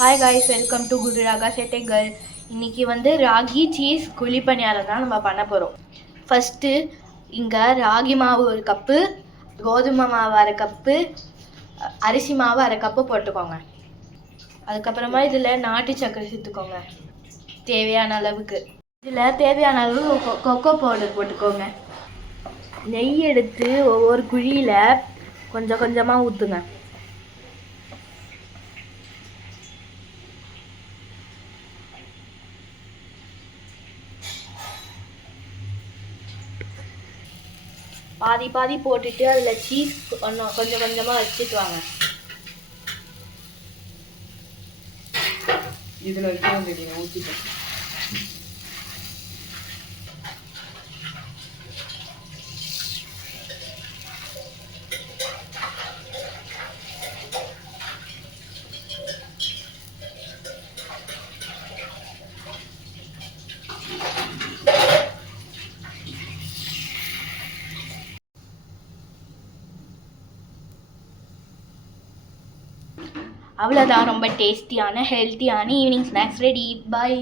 Hi guys, welcome to குரு ராகா சேட்டைகள். இன்றைக்கி வந்து ராகி சீஸ் குழி பணியாரம் தான் நம்ம பண்ண போகிறோம். ஃபஸ்ட்டு இங்கே ராகி மாவு 1 கப்பு, கோதுமை மாவு 1/2 கப்பு, அரிசி மாவு 1/2 கப்பு போட்டுக்கோங்க. அதுக்கப்புறமா இதில் நாட்டு சர்க்கரை சேர்த்துக்கோங்க தேவையான அளவுக்கு. இதில் தேவையான அளவு கொக்கோ பவுடர் போட்டுக்கோங்க. நெய் எடுத்து ஒவ்வொரு குழியில் கொஞ்சம் கொஞ்சமாக ஊற்றுங்க. பாதி பாதி போட்டுட்டு அதில் சீஸ் கொஞ்சம் கொஞ்சமாக வச்சுட்டு வாங்க. இதில் வைக்க ஊற்றிட்டேன். அவ்வளோதான், ரொம்ப டேஸ்டியான ஹெல்த்தியான ஈவினிங் ஸ்நாக்ஸ் ரெடி. பாய்.